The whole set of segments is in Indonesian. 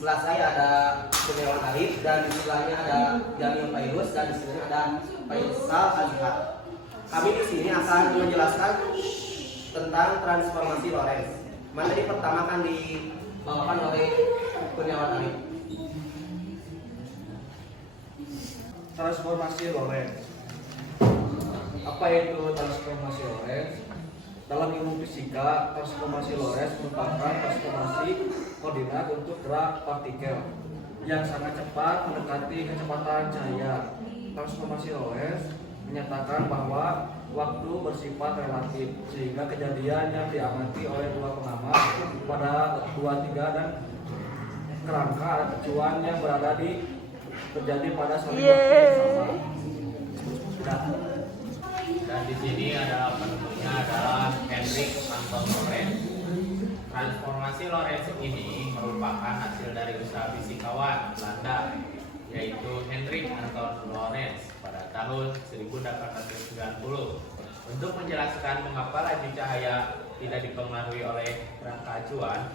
sebelah saya ada Kurniawan Arif dan di sebelahnya ada Jamil Fairuz dan di sini ada Faisal Azhar. Kami di sini akan menjelaskan tentang transformasi Lorentz. Materi pertama akan dibawakan oleh Kurniawan Arif. Transformasi Lorentz. Apa itu transformasi Lorentz? Dalam ilmu fisika, transformasi Lorentz merupakan transformasi koordinat untuk gerak partikel yang sangat cepat mendekati kecepatan cahaya. Transformasi Lorentz menyatakan bahwa waktu bersifat relatif, sehingga kejadian yang diamati oleh dua pengamat pada 2, 3 dan kerangka acuan yang berada di terjadi pada suatu waktu yang sama. Dan di sini ada penemunya adalah Hendrik Anton Lorentz. Transformasi Lorentz ini merupakan hasil dari usaha fisikawan Belanda, yaitu Hendrik Anton Lorentz pada tahun 1890 untuk menjelaskan mengapa laju cahaya tidak dipengaruhi oleh kerangka acuan.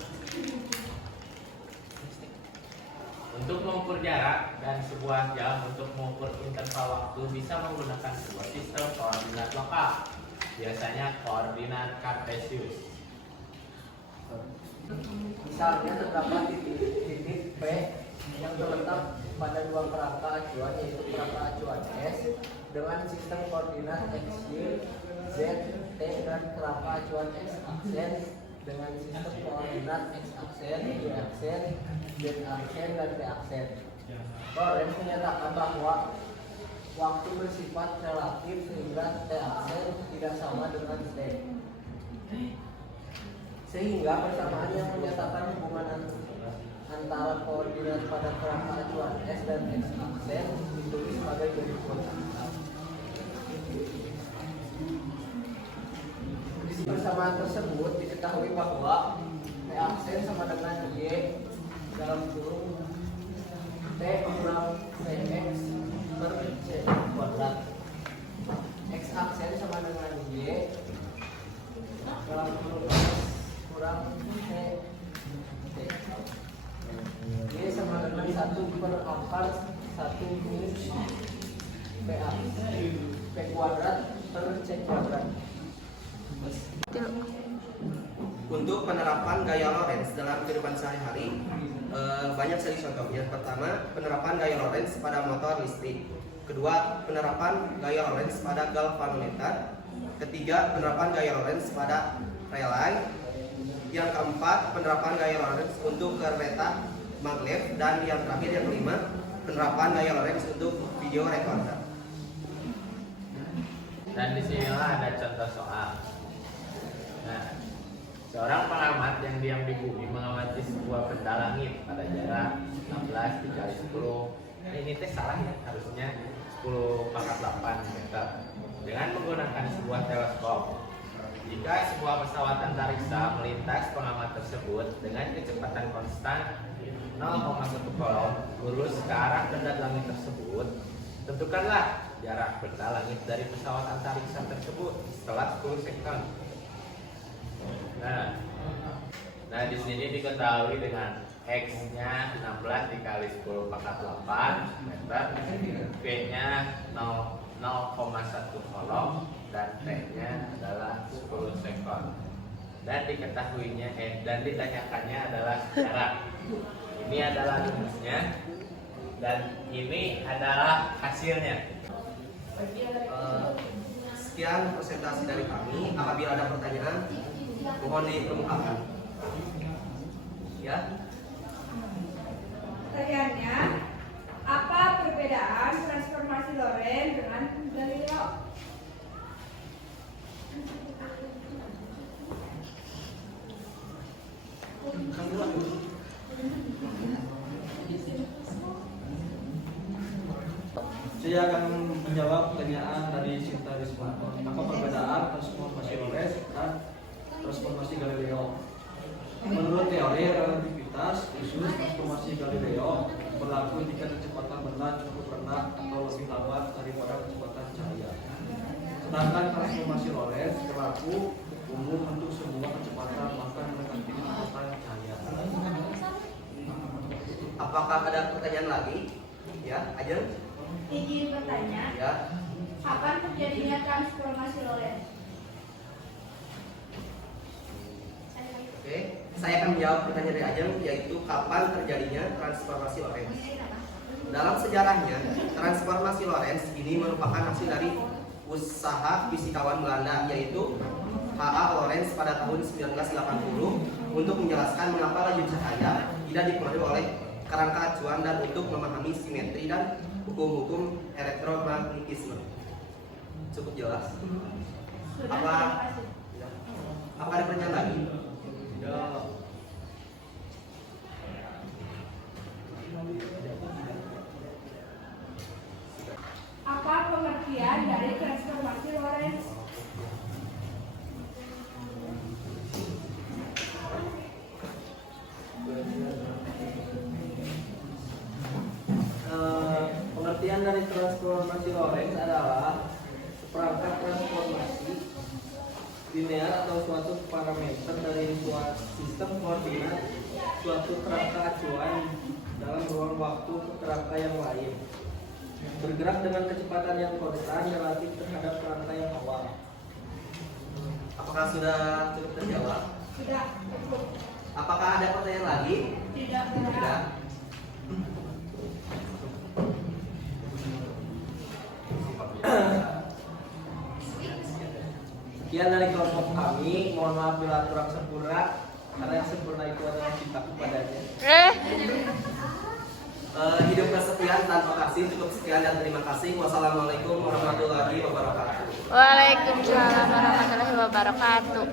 Untuk mengukur jarak dan sebuah jam untuk mengukur interval waktu bisa menggunakan sebuah sistem koordinat lokal, biasanya koordinat Cartesius. Misalnya terdapat titik P yang terletak pada dua kerangka acuan, yaitu kerangka acuan S dengan sistem koordinat X, Y, Z, T dan kerangka acuan X aksen dengan sistem koordinat X aksen, Y aksen, Z aksen dan T aksen. Lorentz menyatakan bahwa waktu bersifat relatif sehingga T aksen tidak sama dengan Z. Sehingga persamaan yang menyatakan hubungan antara koordinat pada kerangka acuan S dan X aksen ditulis sebagai berikut. Di persamaan tersebut diketahui bahwa T aksen sama dengan Y dalam kurung T kurang Tx per C kuadrat. X aksen sama dengan Y dalam kurung S kurang T. Y sama dengan 1 per akar 1 minus PA P kuadrat per C kuadrat. Untuk penerapan gaya Lorentz dalam kehidupan sehari-hari, banyak sekali contohnya. Pertama, penerapan gaya Lorentz pada motor listrik. Kedua, penerapan gaya Lorentz pada galvanometer. Ketiga, penerapan gaya Lorentz pada relay. Yang keempat, penerapan gaya Lorentz untuk kereta maglev. Dan yang terakhir, yang kelima, penerapan gaya Lorentz untuk video recorder. Dan disinilah ada contoh soal. Nah, seorang pengamat yang diam di bumi mengamati sebuah benda langit pada jarak 16 dikali 10. Ini teh salah ya, harusnya 10⁻8 meter dengan menggunakan sebuah teleskop. Jika sebuah pesawat antariksa melintas pengamat tersebut dengan kecepatan konstan 0,1 kolom lurus ke arah benda langit tersebut, tentukanlah jarak benda langit dari pesawat antariksa tersebut setelah 10 sekon. Nah di sini diketahui dengan X-nya 16 dikali 10⁻8 meter, V-nya 0,1 kolom dan T-nya adalah 10 sekon. Dan diketahuinya dan ditanyakannya adalah jarak. Ini adalah rumusnya dan ini adalah hasilnya. Sekian presentasi dari kami. Apabila ada pertanyaan, mohon dikemukakan. Ya. Pertanyaannya, apa perbedaan transformasi Lorentz dengan Galileo? Saya akan menjawab pertanyaan dari Sinta Risma. Apa perbedaan transformasi Lorentz dan transformasi Galileo? Menurut teori relativitas khusus, transformasi Galileo berlaku jika kecepatan benda cukup rendah atau lebih lambat daripada kecepatan cahaya. Sedangkan transformasi Lorentz berlaku umum untuk semua kecepatan bahkan mendekati kecepatan cahaya. Apakah ada pertanyaan lagi? Ya, Ajeng? Izin bertanya, Ya. kapan terjadinya transformasi Lorentz? Oke, saya akan menjawab pertanyaan dari Ajeng, yaitu kapan terjadinya transformasi Lorentz. Dalam sejarahnya, transformasi Lorentz ini merupakan hasil dari usaha fisikawan Belanda, yaitu H.A. Lorentz pada tahun 1980 untuk menjelaskan mengapa laju cahaya tidak dipengaruhi oleh kerangka acuan dan untuk memahami simetri dan hukum-hukum elektromagnetisme. Cukup jelas. Sudah, Apa? terima kasih. Apa ada pertanyaan lagi? Tidak. Apa pengertian dari transformasi Lorentz? Pengertian dari transformasi Lorentz adalah seperangkat transformasi linear atau suatu parameter dari suatu sistem koordinat suatu kerangka acuan dalam ruang waktu ke kerangka yang lain, bergerak dengan kecepatan yang konstan relatif terhadap kerangka yang awal. Apakah sudah cukup terjawab? Sudah, cukup. Apakah ada pertanyaan lagi? Tidak, Tidak. Sekian dari kelompok kami. Mohon maaf bila kurang sempurna, karena yang sempurna itu adalah kita kepadanya. Hidup kesekian tanpa kasih, cukup sekian dan terima kasih. Wassalamualaikum warahmatullahi wabarakatuh. Waalaikumsalam warahmatullahi wabarakatuh.